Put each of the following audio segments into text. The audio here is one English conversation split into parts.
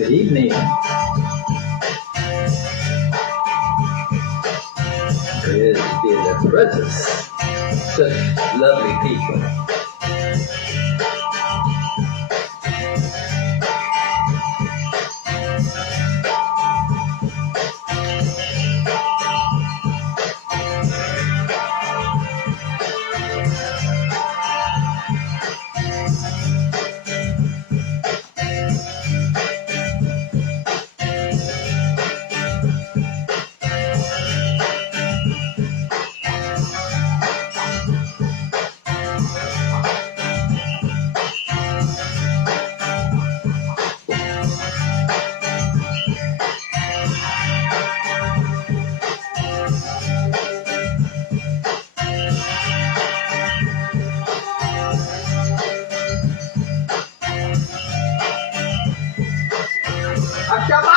Good evening. Good to be in the presence. Such lovely people. Ashama!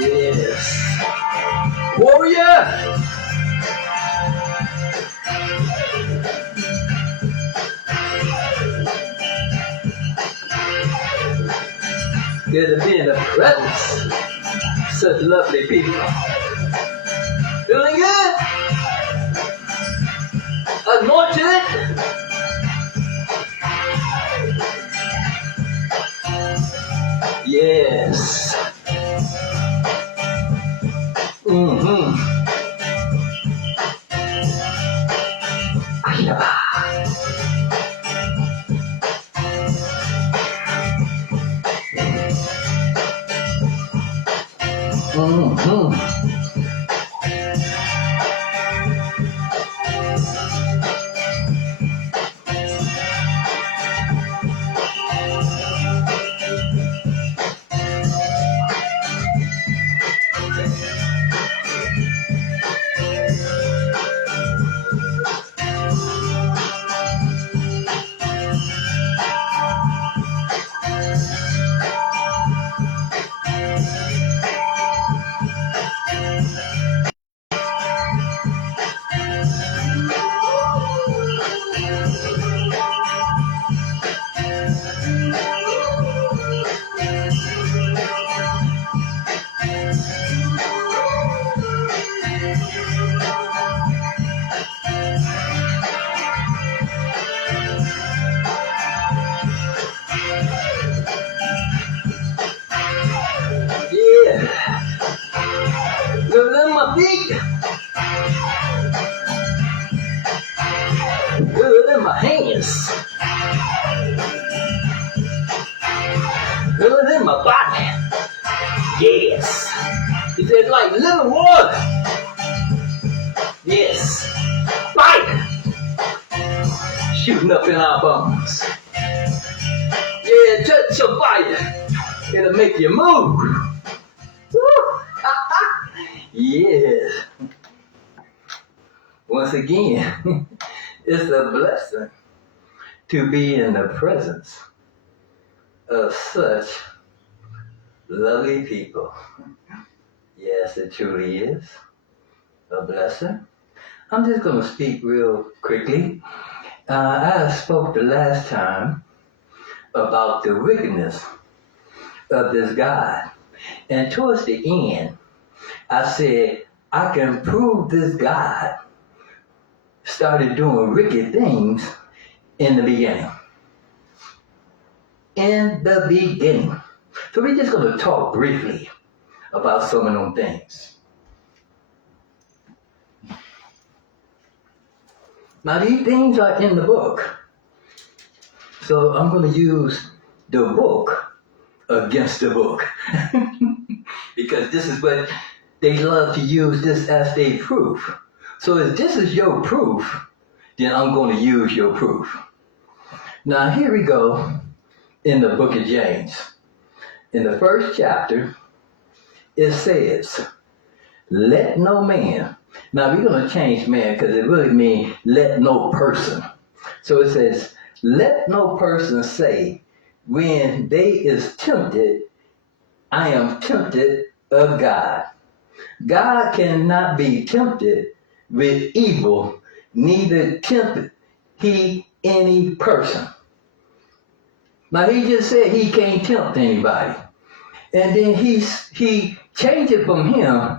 Yes. Warrior! Good to be in the presence. Such lovely people. Feeling good? Anointed? Yes. Mm-hmm. Ashaba. Mm-hmm. Yeah. Good in my feet. Good in my hands. Good in my body. Yes. He said like living water. Yes. Fire. Shooting up in our bones. Yeah, touch your fire. It'll make you move. Woo. Yes. Once again, it's a blessing to be in the presence of such lovely people. Yes, it truly is a blessing. I'm just going to speak real quickly. I spoke the last time about the wickedness of this God. And towards the end, I said, I can prove this God started doing wicked things in the beginning. In the beginning. So we're just going to talk briefly about some of them things. Now these things are in the book. So I'm going to use the book against the book. Because this is what they love to use this as their proof. So if this is your proof, then I'm going to use your proof. Now here we go in the book of James. In the first chapter, it says, let no man. Now we're going to change man because it really means let no person. So it says, let no person say when they is tempted, I am tempted of God. God cannot be tempted with evil, neither tempted he any person. Now he just said he can't tempt anybody. And then he changed it from him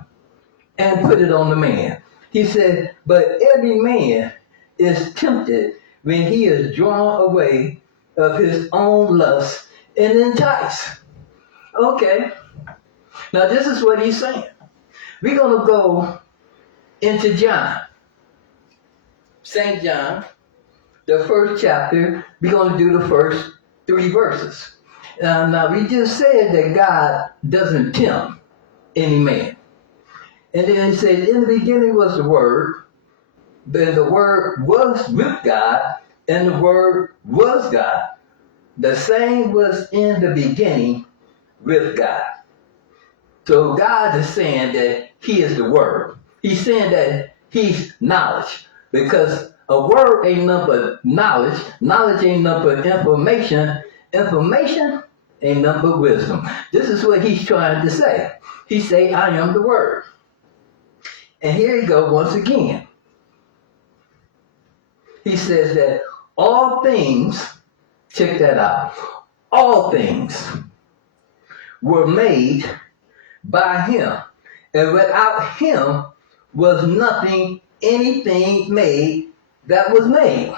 and put it on the man. He said, but every man is tempted when he is drawn away of his own lust and enticed. Okay. Now this is what he's saying. We're going to go into John. St. John, the first chapter. We're going to do the first 3 verses. Now we just said that God doesn't tempt any man. And then it says, in the beginning was the Word, then the Word was with God, and the Word was God. The same was in the beginning with God. So God is saying that he is the Word. He's saying that he's knowledge. Because a word ain't nothing but knowledge. Knowledge ain't nothing but information. Information ain't nothing but wisdom. This is what he's trying to say. He say, I am the Word. And here you go once again. He says that all things, check that out, all things were made by him. And without him was nothing, anything made that was made.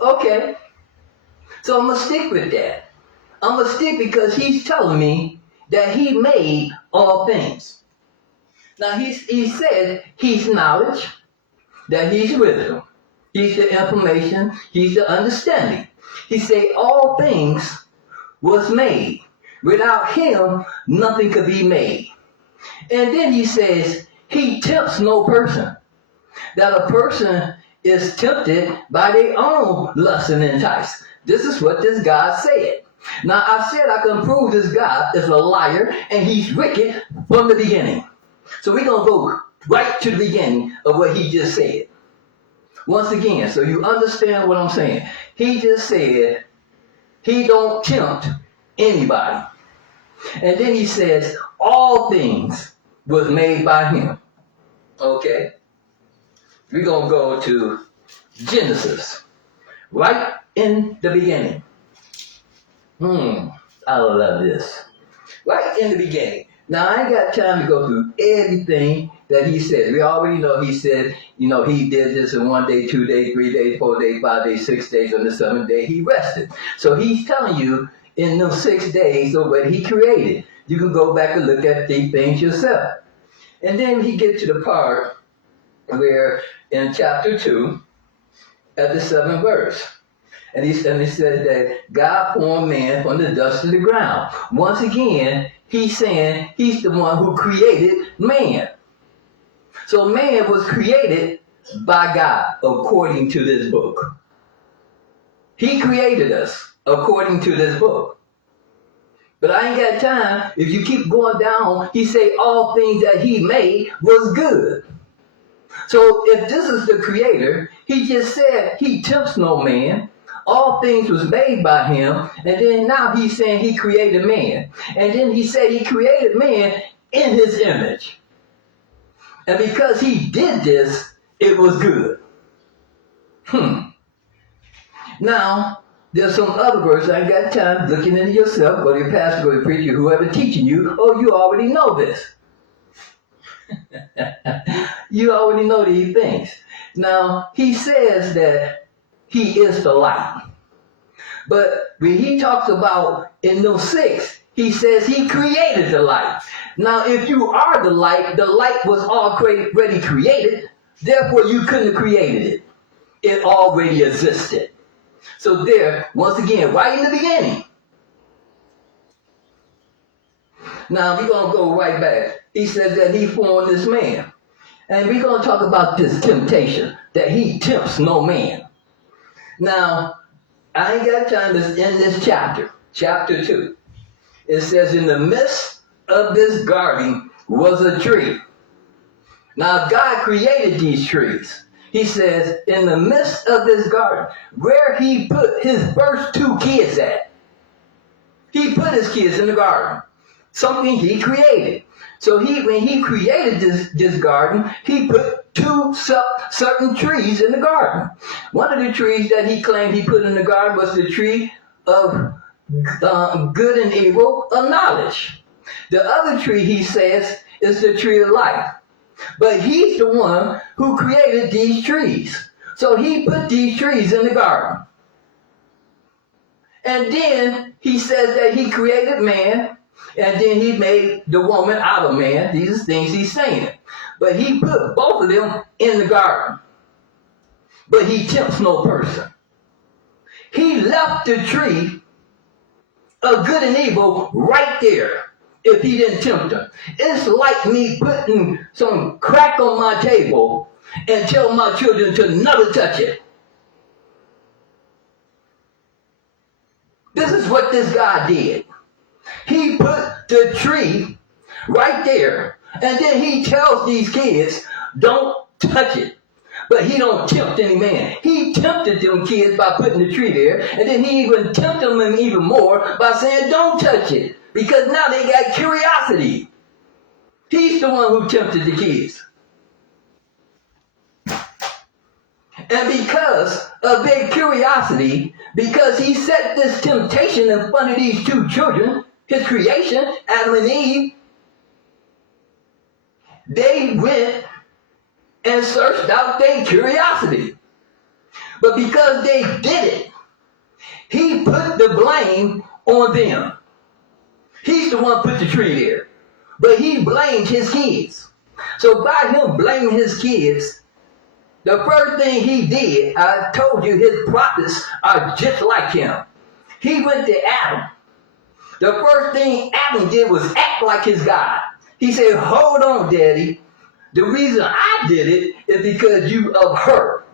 Okay. So I'm going to stick with that. I'm going to stick because he's telling me that he made all things. Now he said he's knowledge, that he's wisdom. He's the information, he's the understanding. He said all things was made. Without him, nothing could be made. And then he says he tempts no person. That a person is tempted by their own lust and entice. This is what this God said. Now I said I can prove this God is a liar and he's wicked from the beginning. So we're going to go right to the beginning of what he just said. Once again, so you understand what I'm saying. He just said he don't tempt anybody. And then he says all things was made by him. Okay. We're going to go to Genesis. Right in the beginning. I love this. Right in the beginning. Now, I ain't got time to go through everything that he said. We already know he said, he did this in 1 day, 2 days, 3 days, 4 days, 5 days, 6 days. On the 7th day, he rested. So he's telling you in those 6 days of what he created. You can go back and look at these things yourself. And then he gets to the part where in chapter 2, at the 7th verse, and he says that God formed man from the dust of the ground. Once again, he's saying he's the one who created man. So man was created by God according to this book. He created us according to this book. But I ain't got time. If you keep going down, he say all things that he made was good. So if this is the creator, he just said he tempts no man. All things was made by him. And then now he's saying he created man. And then he said he created man in his image. And because he did this, it was good. Now, there's some other verses. I ain't got time looking into yourself, go to your pastor, go to your preacher, whoever teaching you. Oh, you already know this. You already know these things. Now, he says that he is the light. But when he talks about in those 6, he says he created the light. Now, if you are the light was already created. Therefore, you couldn't have created it. It already existed. So there, once again, right in the beginning. Now, we're going to go right back. He says that he formed this man. And we're going to talk about this temptation, that he tempts no man. Now, I ain't got time to end this chapter. chapter 2. It says, in the midst of this garden was a tree. Now God created these trees. He says, in the midst of this garden, where he put his first two kids at. He put his kids in the garden. Something he created. So when he created this garden, he put two certain trees in the garden. One of the trees that he claimed he put in the garden was the tree of good and evil of knowledge. The other tree, he says, is the tree of life. But he's the one who created these trees. So he put these trees in the garden. And then he says that he created man, and then he made the woman out of man. These are things he's saying. But he put both of them in the garden. But he tempts no person. He left the tree of good and evil right there if he didn't tempt them. It's like me putting some crack on my table and tell my children to never touch it. This is what this guy did. He put the tree right there, and then he tells these kids, don't touch it. But he don't tempt any man. He tempted them kids by putting the tree there, and then he even tempted them even more by saying, don't touch it, because now they got curiosity. He's the one who tempted the kids. And because of their curiosity, because he set this temptation in front of these two children, his creation, Adam and Eve, they went and searched out their curiosity. But because they did it, he put the blame on them. He's the one who put the tree there. But he blamed his kids. So by him blaming his kids, the first thing he did, I told you his prophets are just like him. He went to Adam. The first thing Adam did was act like his God. He said, hold on, Daddy. The reason I did it is because you of her.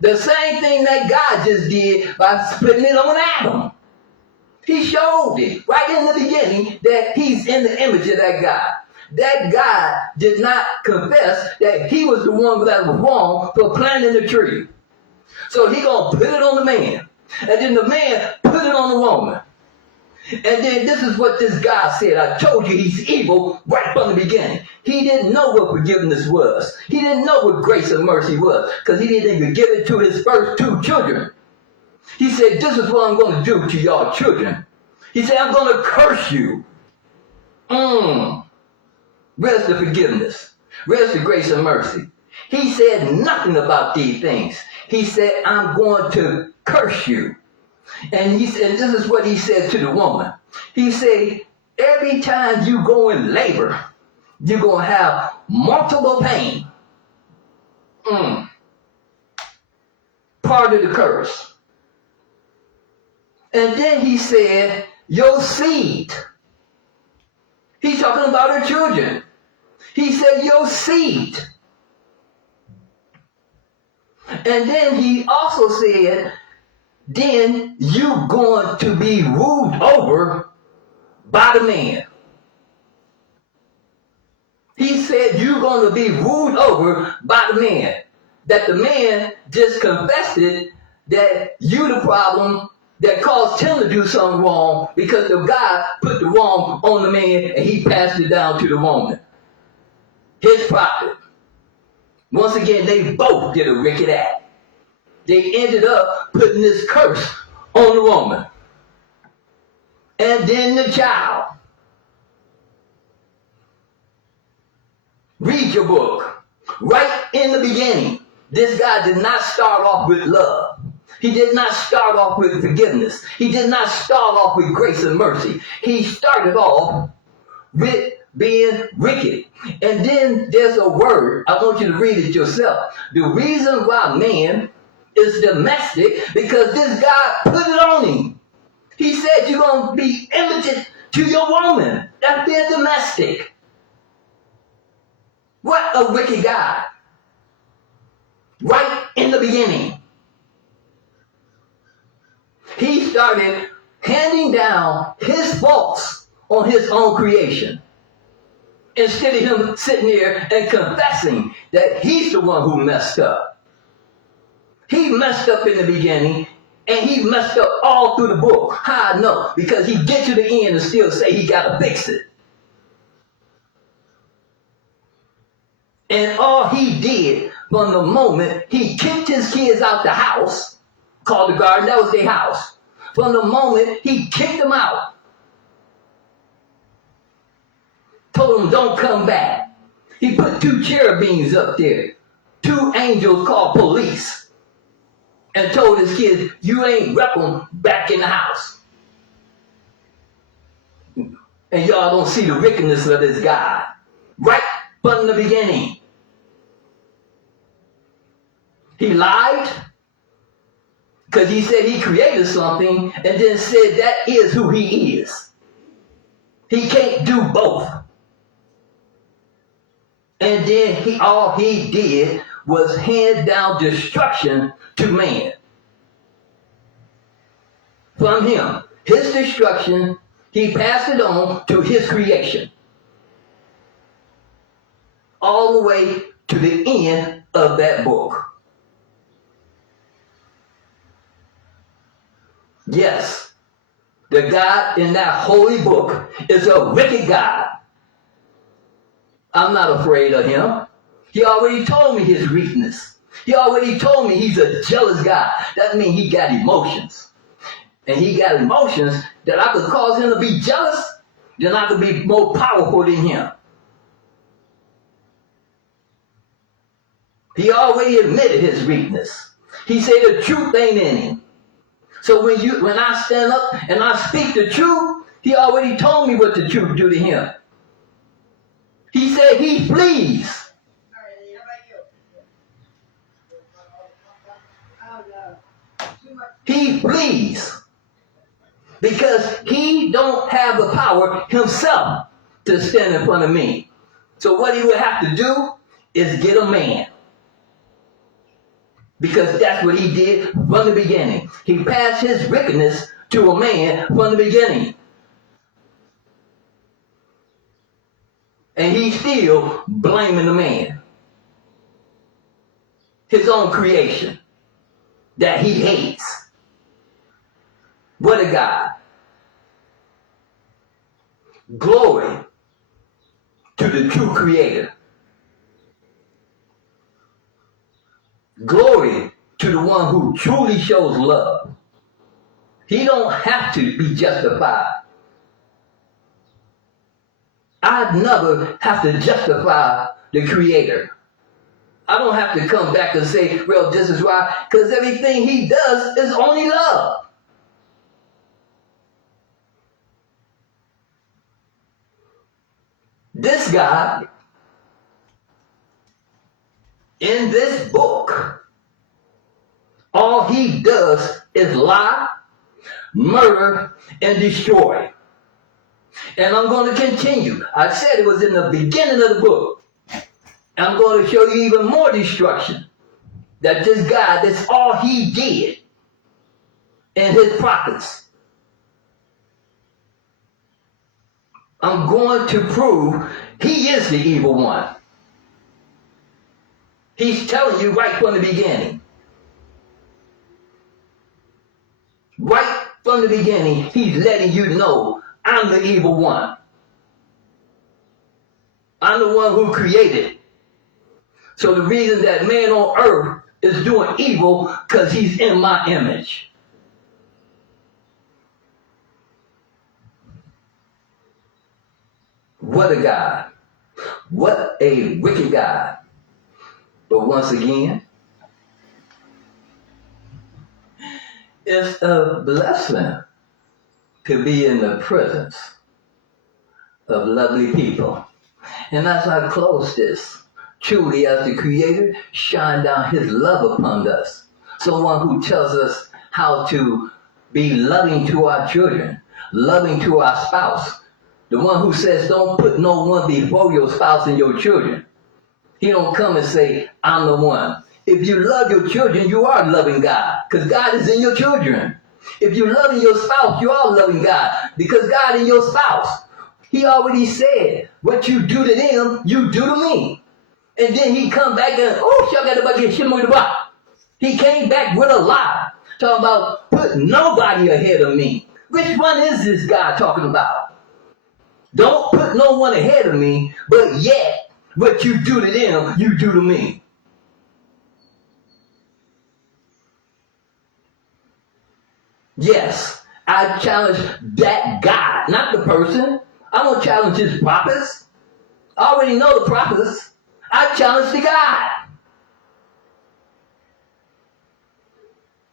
The same thing that God just did by putting it on Adam. He showed it right in the beginning that he's in the image of that God. That God did not confess that he was the one that was wrong for planting the tree. So he gonna put it on the man. And then the man put it on the woman. And then this is what this guy said. I told you he's evil right from the beginning. He didn't know what forgiveness was. He didn't know what grace and mercy was, because he didn't even give it to his first two children. He said, this is what I'm going to do to y'all children. He said, I'm going to curse you. Where's the forgiveness? Where's the grace and mercy? He said nothing about these things. He said, I'm going to curse you. And he said, this is what he said to the woman. He said, every time you go in labor, you're going to have multiple pain. Part of the curse. And then he said, your seed. He's talking about her children. He said, your seed. And then he also said, then you're going to be ruled over by the man. He said you're going to be ruled over by the man. That the man just confessed it, that you the problem that caused him to do something wrong, because the guy put the wrong on the man and he passed it down to the woman. His prophet. Once again, they both did a wicked act. They ended up putting this curse on the woman. And then the child. Read your book. Right in the beginning, this guy did not start off with love. He did not start off with forgiveness. He did not start off with grace and mercy. He started off with being wicked. And then there's a word. I want you to read it yourself. The reason why man is domestic, because this guy put it on him. He said you're going to be imitated to your woman. That's being domestic. What a wicked God. Right in the beginning. He started handing putting down his faults on his own creation. Instead of him sitting there and confessing that he's the one who messed up. He messed up in the beginning, and he messed up all through the book. How I know? Because he get to the end and still say he got to fix it. And all he did from the moment he kicked his kids out the house, called the garden, that was their house. From the moment he kicked them out, told them don't come back. He put 2 cherubims up there, 2 angels called police, and told his kids, you ain't welcome back in the house. And y'all don't see the wickedness of this God. Right from the beginning. He lied because he said he created something and then said that is who he is. He can't do both. And then all he did was hand down destruction to man. From him, his destruction, he passed it on to his creation. All the way to the end of that book. Yes, the God in that holy book is a wicked God. I'm not afraid of him. He already told me his weakness. He already told me he's a jealous God. That means he got emotions. And he got emotions that I could cause him to be jealous, then I could be more powerful than him. He already admitted his weakness. He said the truth ain't in him. So when I stand up and I speak the truth, he already told me what the truth do to him. He said he flees. He flees. Because he don't have the power himself to stand in front of me. So what he would have to do is get a man. Because that's what he did from the beginning. He passed his wickedness to a man from the beginning. And he's still blaming the man. His own creation that he hates. What a God. Glory to the true creator. Glory to the one who truly shows love. He don't have to be justified. I'd never have to justify the creator. I don't have to come back and say, well, this is why, because everything he does is only love. This God, in this book, all he does is lie, murder, and destroy. And I'm going to continue. I said it was in the beginning of the book. I'm going to show you even more destruction. That this God, that's all he did in his prophets. I'm going to prove he is the evil one. He's telling you right from the beginning. Right from the beginning, he's letting you know I'm the evil one. I'm the one who created. So the reason that man on earth is doing evil, because he's in my image. What a God. What a wicked God. But once again, it's a blessing to be in the presence of lovely people. And as I close this, truly as the Creator shine down his love upon us. Someone who tells us how to be loving to our children, loving to our spouse. The one who says don't put no one before your spouse and your children. He don't come and say, I'm the one. If you love your children, you are loving God. Because God is in your children. If you're loving your spouse, you are loving God. Because God is your spouse. He already said, what you do to them, you do to me. And then he come back and, he came back with a lie. Talking about put nobody ahead of me. Which one is this guy talking about? Don't put no one ahead of me, but yet what you do to them, you do to me. Yes, I challenge that guy, not the person. I don't challenge his prophets. I already know the prophets. I challenge the guy.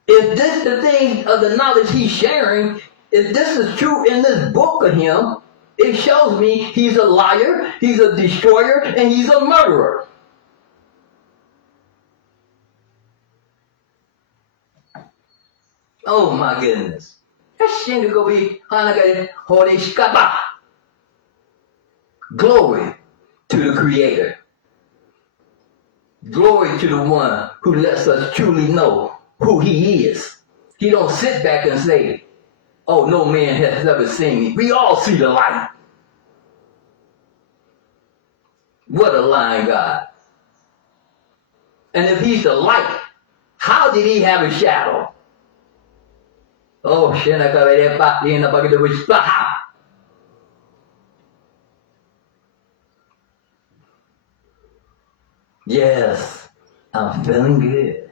If this the thing of the knowledge he's sharing, if this is true in this book of him, it shows me he's a liar, he's a destroyer, and he's a murderer. Oh my goodness. Glory to the Creator. Glory to the one who lets us truly know who he is. He don't sit back and say, oh, no man has ever seen me. We all see the light. What a lying God. And if he's the light, how did he have a shadow? Oh, yes, I'm feeling good.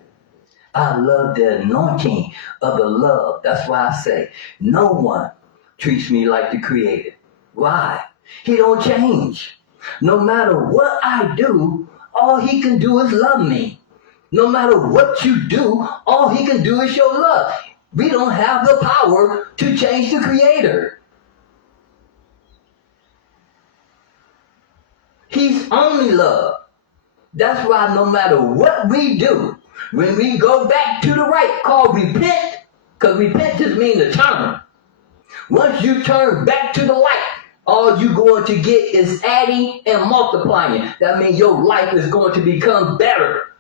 I love the anointing of the love. That's why I say no one treats me like the Creator. Why? He don't change. No matter what I do, all he can do is love me. No matter what you do, all he can do is show love. We don't have the power to change the Creator. He's only love. That's why no matter what we do, when we go back to the right, called repent, because repent just means to turn. Once you turn back to the light, all you're going to get is adding and multiplying. That means your life is going to become better.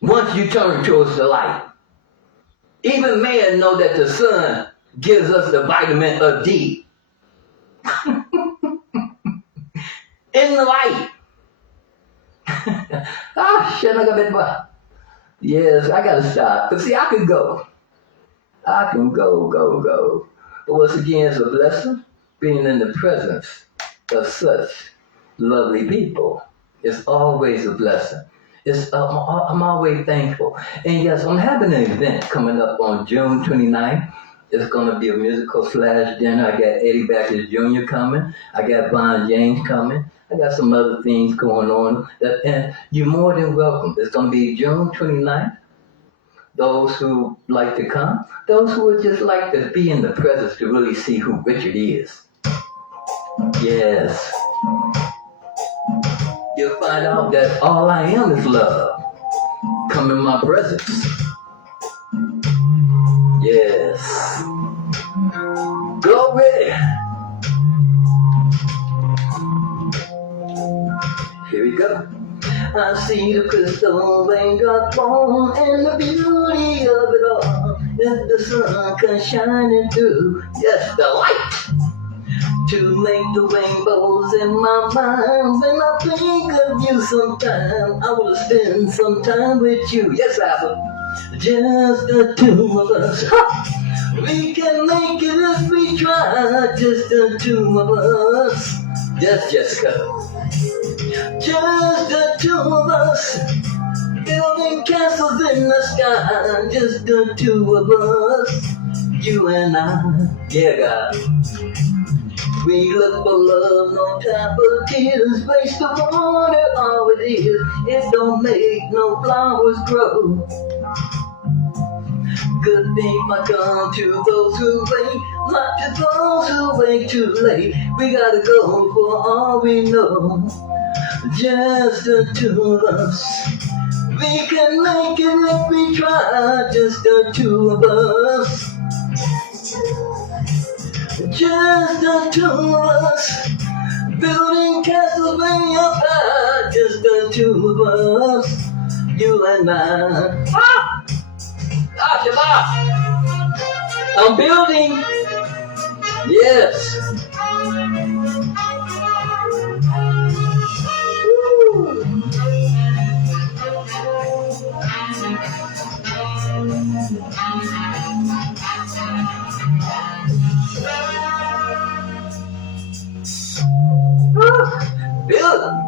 Once you turn towards the light. Even man know that the sun gives us the vitamin of D. In the light. Yes, I gotta stop. But see, I can go. Go. But once again, it's a blessing being in the presence of such lovely people. It's always a blessing. I'm always thankful. And yes, I'm having an event coming up on June 29th. It's going to be a musical / dinner. I got Eddie Backus Jr. coming. I got Von James coming. I got some other things going on. And you're more than welcome. It's going to be June 29th. Those who like to come. Those who would just like to be in the presence to really see who Richard is. Yes. You'll find out that all I am is love. Come in my presence. Yes. Glory. Here we go. I see the crystal rain got born and the beauty of it all. And the sun comes shining through. Yes, the light. To make the rainbows in my mind. When I think of you sometime, I will spend some time with you. Yes, I will. Just the two of us. Ha! We can make it if we try. Just the two of us. Yes, Jessica. Just the two of us. Building castles in the sky. Just the two of us. You and I. Yeah, God. We look for love, no time for tears. Waste of water, all it is. It don't make no flowers grow. Good things might come to those who wait, not to those who wait too late. We gotta go for all we know. Just the two of us. We can make it if we try. Just the two of us. Just the two of us, building castles way up high. Just the two of us, you and I. Ah! Shabbat. I'm building. Yes. Building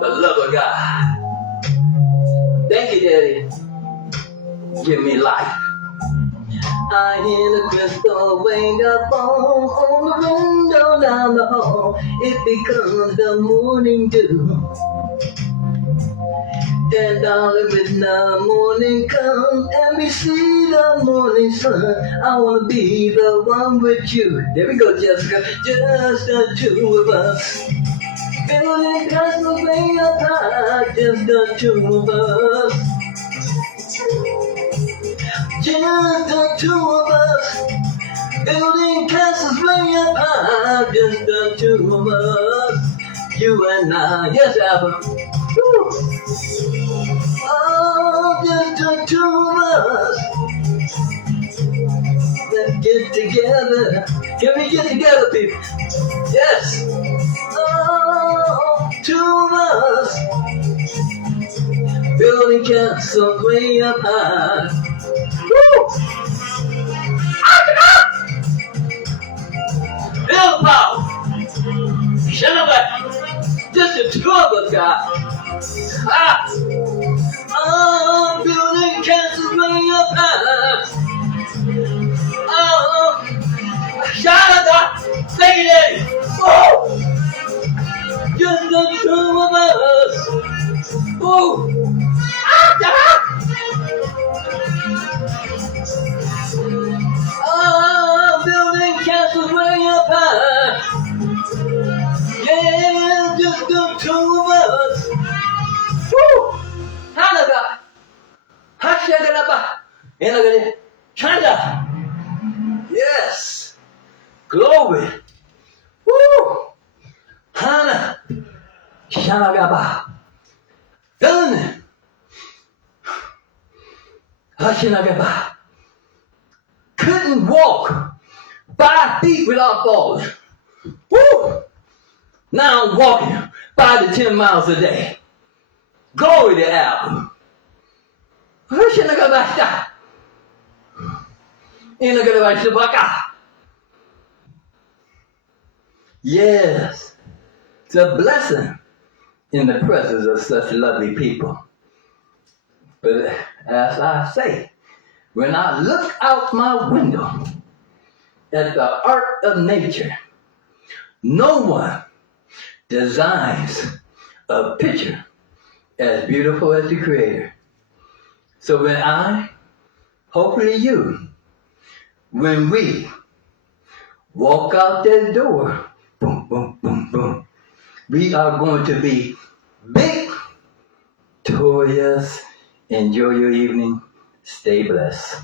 the love of God. Thank you, Daddy. Give me life. I hear the crystal wake up on the window down the hall. It becomes the morning dew. And darling, when the morning comes and we see the morning sun, I wanna be the one with you. There we go, Jessica. Just the two of us. Building castles way up high. Just the two of us. Just the two of us. Building castles way up high. Just the two of us. You and I. Yes, Albert. Woo. Oh, just the two of us. Let's get together. Can we get together, people? Yes. Oh, two of us. Building castles way up high. Woo! Build power. Shut up. Just the two of us, God. Ah. Oh, building castles way up high. Oh, shout out, thank you, Daddy. Oh, just the two of us. Oh, oh, building castles way up high. Yeah, just the two of us. Woo! Hanaga, Hashagalaba, Enagade, Chanda. Yes, glory. Woo! Hana, Shanagaba, done. Hashanagaba. Couldn't walk 5 feet without falling. Woo! Now I'm walking 5 to 10 miles a day. Glory to Al. Hashanagaba. Yes, it's a blessing in the presence of such lovely people. But as I say, when I look out my window at the art of nature, no one designs a picture as beautiful as the Creator. So when I, hopefully you, when we walk out that door, boom, boom, boom, boom, we are going to be victorious. Enjoy your evening. Stay blessed.